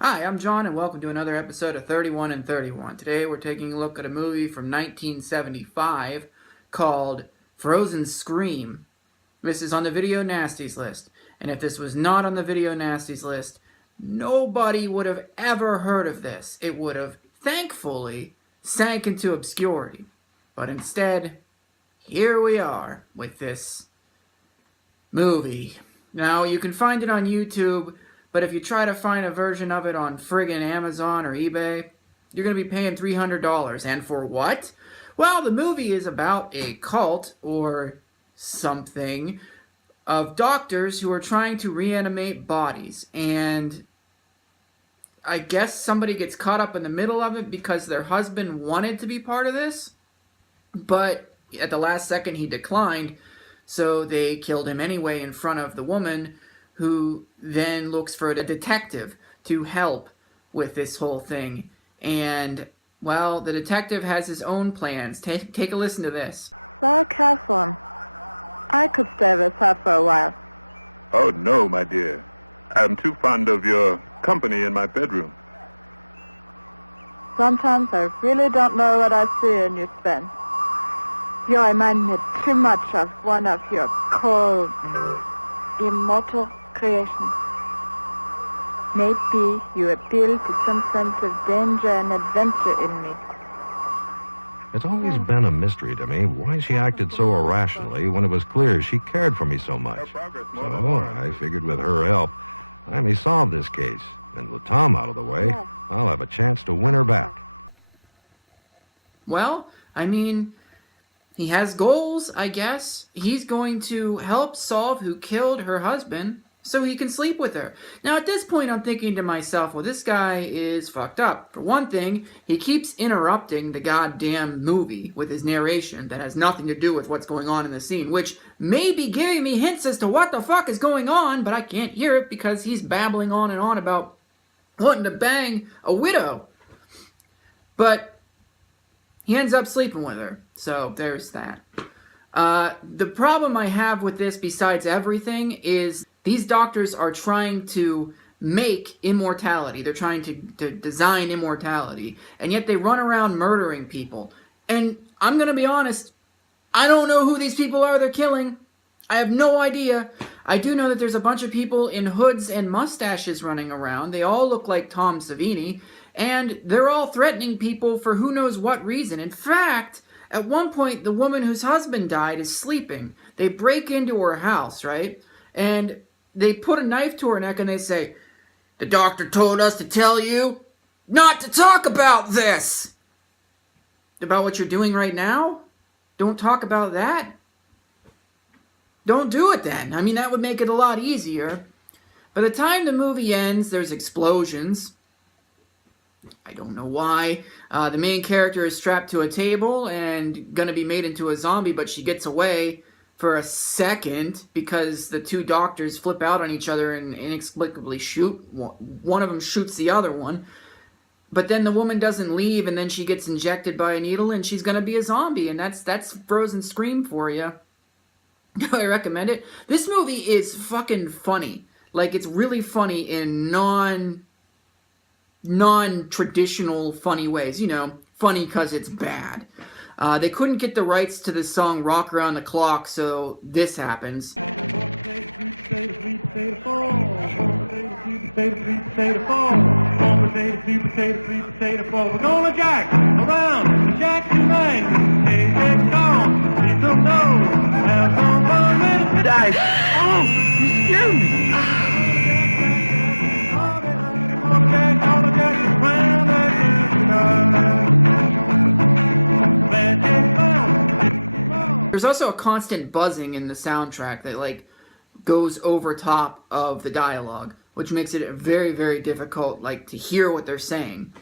Hi, I'm John, and welcome to another episode of 31 and 31. Today we're taking a look at a movie from 1975 called Frozen Scream. This is on the Video Nasties list, and if this was not on the Video Nasties list, nobody would have ever heard of this. It would have, thankfully, sank into obscurity. But instead, here we are with this movie. Now, you can find it on YouTube, but if you try to find a version of it on friggin' Amazon or eBay, you're going to be paying $300. And for what? Well, the movie is about a cult or something of doctors who are trying to reanimate bodies. And I guess somebody gets caught up in the middle of it because their husband wanted to be part of this, but at the last second he declined, so they killed him anyway in front of the woman, who then looks for a detective to help with this whole thing. And, well, the detective has his own plans. Take a listen to this. Sarah Catherine, I could stay with her for a while. Oh, no, my dear. I'm too fond of your company in my bedroom. Sometimes I really don't know what I see in you, Sven. You remind me too much of one of your cold, immortal creations. Maybe you appeal to some sense of danger and adventure in me. It's always been a mystery to me why she acted so irrationally when it was clear she cared for me so much. So I figured with her help, I may solve this case. And with Tom out of the way, I'll have a chance to win her back. Well, I mean, he has goals, I guess. He's going to help solve who killed her husband so he can sleep with her. Now, at this point, I'm thinking to myself, well, this guy is fucked up. For one thing, he keeps interrupting the goddamn movie with his narration that has nothing to do with what's going on in the scene, which may be giving me hints as to what the fuck is going on, but I can't hear it because he's babbling on and on about wanting to bang a widow. But he ends up sleeping with her, so there's that. The problem I have with this, besides everything, is these doctors are trying to make immortality. They're trying to design immortality. And yet they run around murdering people. And I'm going to be honest, I don't know who these people are they're killing. I have no idea. I do know that there's a bunch of people in hoods and mustaches running around. They all look like Tom Savini. And they're all threatening people for who knows what reason. In fact, at one point, the woman whose husband died is sleeping. They break into her house, right? And they put a knife to her neck and they say, "The doctor told us to tell you not to talk about this." About what you're doing right now? Don't talk about that? Don't do it then. I mean, that would make it a lot easier. By the time the movie ends, there's explosions. I don't know why. The main character is strapped to a table and gonna be made into a zombie, but she gets away for a second because the two doctors flip out on each other and inexplicably shoot. One of them shoots the other one. But then the woman doesn't leave, and then she gets injected by a needle, and she's gonna be a zombie, and that's Frozen Scream for you. Do I recommend it? This movie is fucking funny. Like, it's really funny in non-traditional funny ways. You know, funny because it's bad. They couldn't get the rights to the song Rock Around the Clock, so this happens. We're gonna jack around, jack tonight. Hey, get gone, see some dough, have some fun with it. Dive. Oh, you scared me. There's also a constant buzzing in the soundtrack that, like, goes over top of the dialogue, which makes it very, very difficult, like, to hear what they're saying.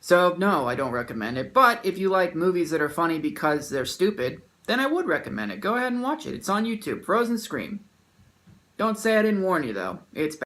So, no, I don't recommend it. But if you like movies that are funny because they're stupid, then I would recommend it. Go ahead and watch it. It's on YouTube. Frozen Scream. Don't say I didn't warn you, though. It's bad.